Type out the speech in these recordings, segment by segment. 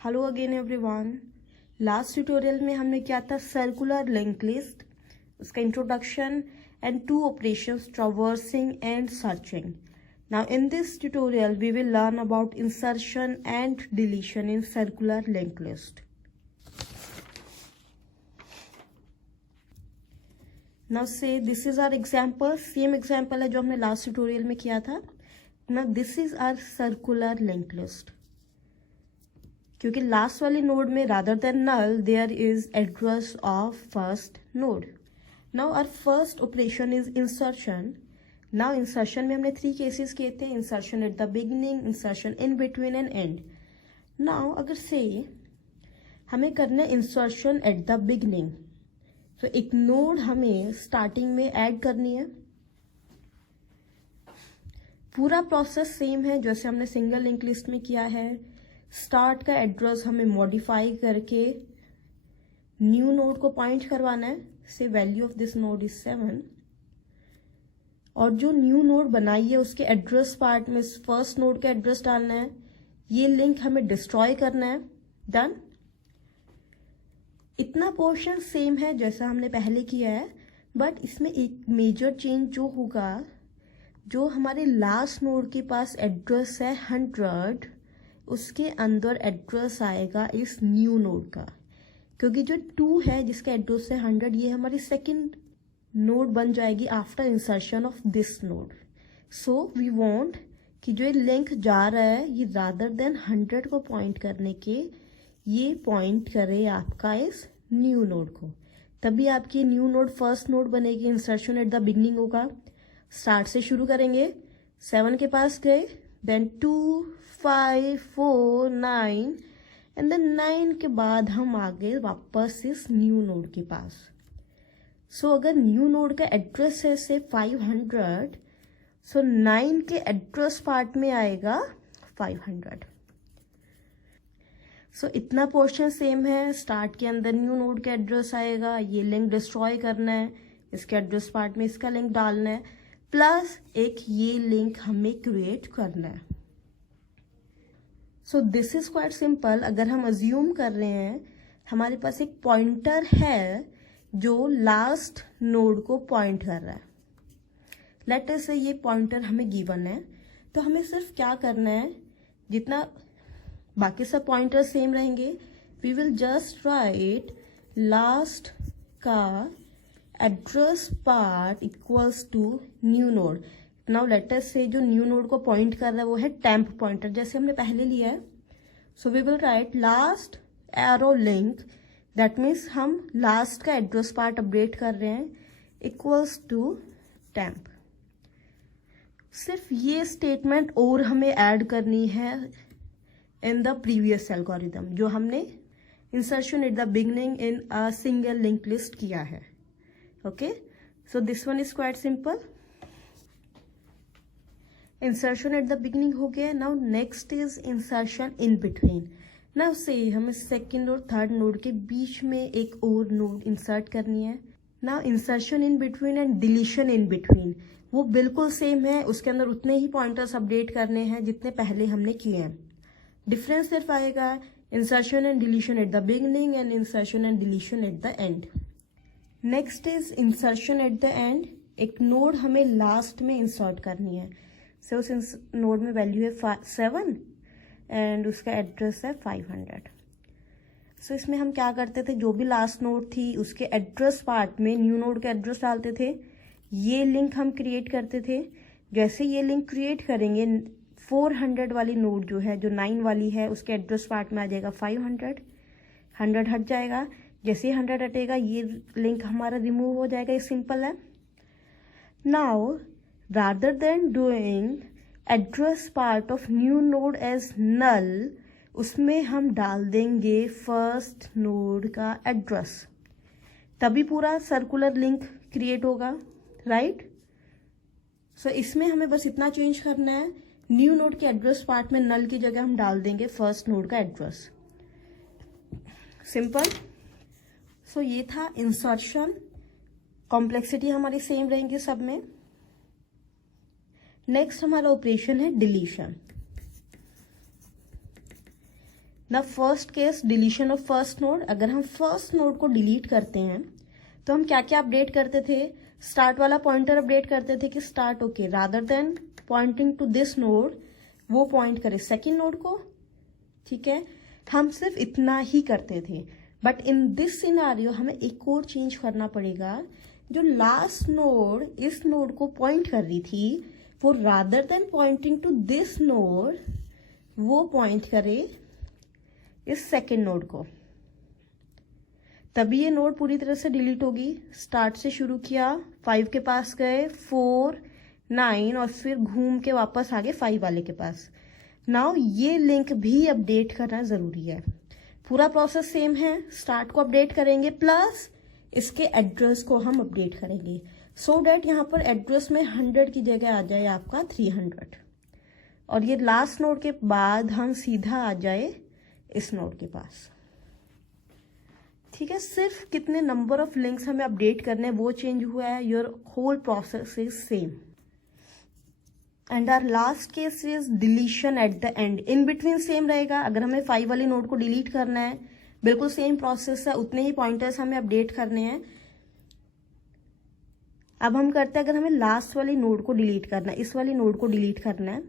Hello again everyone. Last tutorial में हमने क्या था, सर्कुलर लिंक लिस्ट, उसका introduction and two operations traversing and searching. Now in this tutorial we will learn about insertion and deletion in circular link list. Now so this is our example, same example है जो हमने last tutorial में किया था। Now this is our circular link list. क्योंकि last वाली node में rather than null there is address of first node. Now our first operation is insertion. Now insertion में हमने 3 केसेस किए थे, insertion at the beginning, insertion in between and and. Now अगर से हमें करना है इंसर्शन एट द बिगिनिंग, तो एक नोड हमें स्टार्टिंग में ऐड करनी है। पूरा प्रोसेस सेम है जैसे हमने सिंगल लिंक लिस्ट में किया है। स्टार्ट का एड्रेस हमें मॉडिफाई करके न्यू नोड को पॉइंट करवाना है। से value of this node is 7 और जो न्यू नोड बनाई है उसके एड्रेस पार्ट में फर्स्ट नोड का एड्रेस डालना है। ये लिंक हमें डिस्ट्रॉय करना है। डन। इतना पोर्शन सेम है जैसा हमने पहले किया है, बट इसमें एक मेजर चेंज जो होगा, जो हमारे लास्ट नोड के पास एड्रेस है 100, उसके अंदर एड्रेस आएगा इस न्यू नोड का। क्योंकि जो 2 है जिसका एड्रेस है 100, ये हमारी सेकंड नोड बन जाएगी after insertion of this node. So we want कि जो ये लिंक जा रहा है ये रादर देन 100 को पॉइंट करने के ये पॉइंट करे आपका इस न्यू नोड को। तभी आपकी न्यू नोड फर्स्ट नोड बनेगी। इंसर्शन एट द बिगनिंग होगा। स्टार्ट से शुरू करेंगे, 7 के पास गए, देन 2 5 4 9 एंड देन 9 के बाद हम आ गए वापस इस न्यू नोड के पास। सो अगर न्यू नोड का एड्रेस है से 500, सो 9 के एड्रेस पार्ट में आएगा 500। सो इतना पोर्शन सेम है। स्टार्ट के अंदर न्यू नोड का एड्रेस आएगा, ये लिंक डिस्ट्रॉय करना है, इसके एड्रेस पार्ट में इसका लिंक डालना है, प्लस एक ये लिंक हमें क्रिएट करना है। So this is quite simple. अगर हम अज्यूम कर रहे हैं हमारे पास एक पॉइंटर है जो लास्ट नोड को पॉइंट कर रहा है, लेट अस से ये पॉइंटर हमें गिवन है, तो हमें सिर्फ क्या करना है, जितना बाकी सब पॉइंटर सेम रहेंगे, we will just write last का address part equals to new node. Now let us say जो न्यू नोड को पॉइंट कर रहा है वो है टेम्प पॉइंटर, जैसे हमने पहले लिया है। So we will write last arrow link, that means हम लास्ट का एड्रेस पार्ट अपडेट कर रहे हैं, इक्वल्स टू टेम्प। सिर्फ ये स्टेटमेंट और हमें ऐड करनी है इन द प्रीवियस एल्गोरिथम जो हमने insertion at the beginning in a single link list किया है। Okay, so this one is quite simple. Insertion at the beginning हो गया। Now next is insertion in between. Now से हमें second और third node के बीच में एक और नोड इंसर्ट करनी है। Now insertion in between and deletion in between वो बिल्कुल सेम है, उसके अंदर उतने ही पॉइंटर्स अपडेट करने हैं जितने पहले हमने किए हैं। डिफरेंस सिर्फ आएगा insertion and deletion at the beginning and insertion and deletion at the and. Next is insertion at the and. एक नोड हमें लास्ट में इंसर्ट करनी है। सो उस नोड में वैल्यू है 7 एंड उसका एड्रेस है 500। सो इसमें हम क्या करते थे, जो भी लास्ट नोड थी उसके एड्रेस पार्ट में न्यू नोड का एड्रेस डालते थे, ये लिंक हम क्रिएट करते थे। जैसे ये लिंक क्रिएट करेंगे 400 वाली नोड जो है, जो 9 वाली है, उसके एड्रेस पार्ट में आ जाएगा 500, 100 हट जाएगा। जैसे ही 100 हटेगा ये लिंक हमारा रिमूव हो जाएगा। ये सिंपल है। Now rather than doing address part of new node as null, उसमें हम डाल देंगे फर्स्ट नोड का एड्रेस, तभी पूरा सर्कुलर लिंक क्रिएट होगा, राइट। सो इसमें हमें बस इतना चेंज करना है, न्यू नोड के एड्रेस पार्ट में नल की जगह हम डाल देंगे फर्स्ट नोड का एड्रेस। सिंपल। सो ये था इंसर्शन। कॉम्प्लेक्सिटी हमारी सेम रहेंगी सब में। नेक्स्ट हमारा ऑपरेशन है डिलीशन। ना first case deletion of first node, अगर हम फर्स्ट नोड को डिलीट करते हैं तो हम क्या क्या अपडेट करते थे, स्टार्ट वाला पॉइंटर अपडेट करते थे कि start okay rather than pointing to this node वो पॉइंट करे सेकेंड नोड को, ठीक है, हम सिर्फ इतना ही करते थे। बट इन दिस सिनारियो हमें एक और चेंज करना पड़ेगा, जो लास्ट नोड इस नोड को पॉइंट कर रही थी वो rather than pointing to this node वो पॉइंट करे इस सेकेंड नोड को, तभी ये नोड पूरी तरह से डिलीट होगी। स्टार्ट से शुरू किया, 5 के पास गए, 4, 9 और फिर घूम के वापस आ गए 5 वाले के पास। नाउ ये लिंक भी अपडेट करना जरूरी है। पूरा प्रोसेस सेम है, स्टार्ट को अपडेट करेंगे प्लस इसके एड्रेस को हम अपडेट करेंगे सो डैट यहाँ पर एड्रेस में 100 की जगह आ जाए आपका 300 और ये लास्ट नोड के बाद हम सीधा आ जाए इस नोड के पास। ठीक है, सिर्फ कितने नंबर ऑफ लिंक्स हमें अपडेट करने हैं वो चेंज हुआ है, your whole process is same. And our last case is deletion at the end, in between same रहेगा। अगर हमें 5 वाली नोड को डिलीट करना है बिल्कुल सेम प्रोसेस है, उतने ही पॉइंटर्स हमें अपडेट करने हैं। अब हम करते हैं, अगर हमें लास्ट वाली नोड को डिलीट करना है, इस वाली नोड को डिलीट करना है,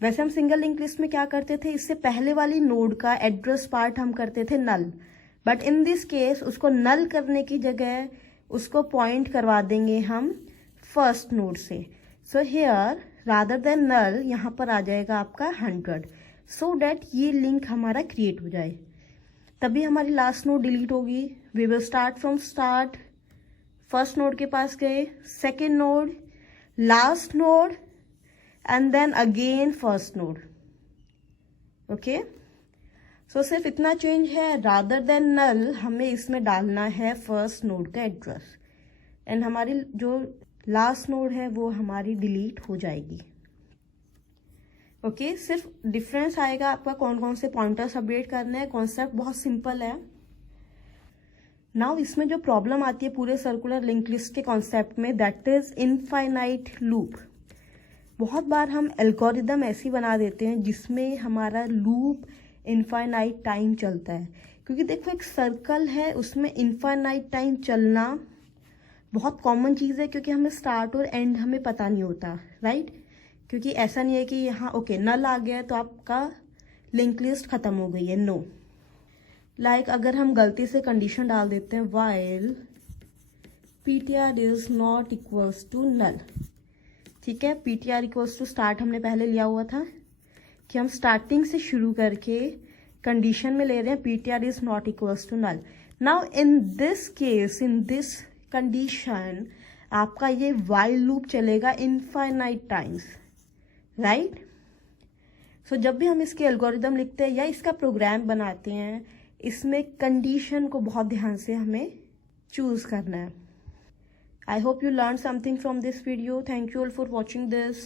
वैसे हम सिंगल लिंक लिस्ट में क्या करते थे, इससे पहले वाली नोड का एड्रेस पार्ट हम करते थे नल, बट इन दिस केस उसको नल करने की जगह उसको पॉइंट करवा देंगे हम फर्स्ट नोड से। So here rather than null यहाँ पर आ जाएगा आपका 100 सो डैट ये लिंक हमारा क्रिएट हो जाए, तभी हमारी लास्ट नोड डिलीट होगी। We will start from start, first node के पास गए, second node, last node and then again first node. Okay, so सिर्फ इतना चेंज है, रादर देन नल हमें इसमें डालना है फर्स्ट नोड का एड्रेस एंड हमारी जो लास्ट नोड है वो हमारी डिलीट हो जाएगी। ओके, सिर्फ डिफरेंस आएगा आपका कौन कौन से पॉइंटर्स अपडेट करने हैं, कॉन्सेप्ट बहुत सिंपल है। नाउ इसमें जो प्रॉब्लम आती है पूरे सर्कुलर लिंक लिस्ट के कॉन्सेप्ट में, दैट इज इनफाइनाइट लूप। बहुत बार हम एल्गोरिदम ऐसी बना देते हैं जिसमें हमारा लूप इनफाइनाइट टाइम चलता है, क्योंकि देखो एक सर्कल है उसमें इनफाइनाइट टाइम चलना बहुत कॉमन चीज़ है, क्योंकि हमें स्टार्ट और एंड हमें पता नहीं होता, राइट। क्योंकि ऐसा नहीं है कि यहाँ ओके नल आ गया तो आपका लिंक लिस्ट खत्म हो गई है, नो। लाइक अगर हम गलती से कंडीशन डाल देते हैं while ptr is not equals to null, ठीक है, ptr इक्वल्स टू स्टार्ट हमने पहले लिया हुआ था कि हम स्टार्टिंग से शुरू करके कंडीशन में ले रहे हैं ptr is not equals to null. Now in this case, in this condition आपका ये वाइल लूप चलेगा इनफाइनाइट टाइम्स, राइट। सो जब भी हम इसके एल्गोरिदम लिखते हैं या इसका प्रोग्राम बनाते हैं, इसमें कंडीशन को बहुत ध्यान से हमें चूज करना है। I hope you learned something from this video. Thank you all for watching this.